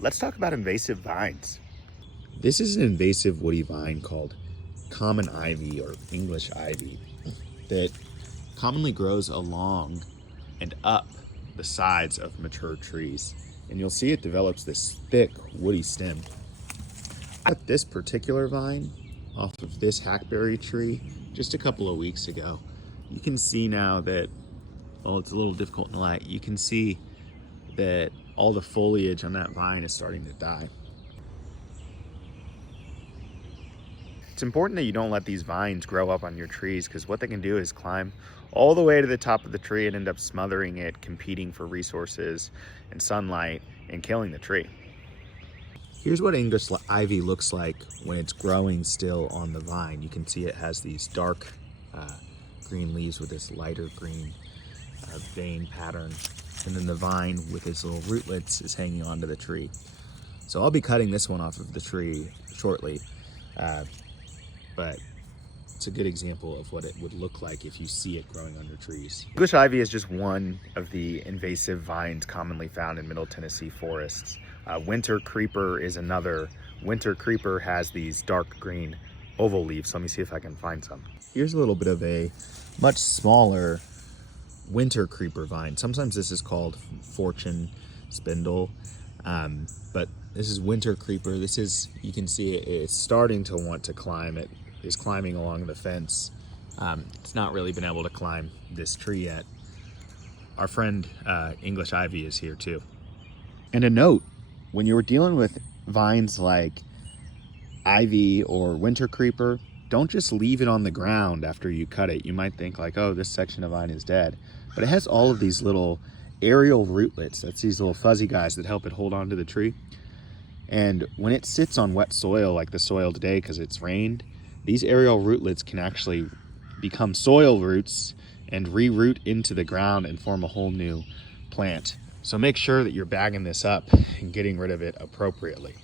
let's talk about invasive vines. This is an invasive woody vine called common ivy or English ivy that commonly grows along and up the sides of mature trees. And you'll see it develops this thick woody stem. I got this particular vine off of this hackberry tree just a couple of weeks ago. You can see now that, well, it's a little difficult in the light. You can see that all the foliage on that vine is starting to die. It's important that you don't let these vines grow up on your trees, because what they can do is climb all the way to the top of the tree and end up smothering it, competing for resources and sunlight, and killing the tree. Here's what English ivy looks like when it's growing still on the vine. You can see it has these dark green leaves with this lighter green vein pattern. And then the vine with its little rootlets is hanging onto the tree. So I'll be cutting this one off of the tree shortly. But it's a good example of what it would look like if you see it growing under trees. English ivy is just one of the invasive vines commonly found in Middle Tennessee forests. Winter creeper is another. Winter creeper has these dark green oval leaves. Let me see if I can find some. Here's a little bit of a much smaller winter creeper vine. Sometimes this is called fortune spindle, but this is winter creeper. This is, you can see it's starting to want to climb. It is climbing along the fence. It's not really been able to climb this tree yet. Our friend English ivy is here too. And a note, when you're dealing with vines like ivy or winter creeper, don't just leave it on the ground after you cut it. You might think like, oh, this section of vine is dead, but it has all of these little aerial rootlets. That's these little fuzzy guys that help it hold on to the tree. And when it sits on wet soil, like the soil today because it's rained, these aerial rootlets can actually become soil roots and re-root into the ground and form a whole new plant. So make sure that you're bagging this up and getting rid of it appropriately.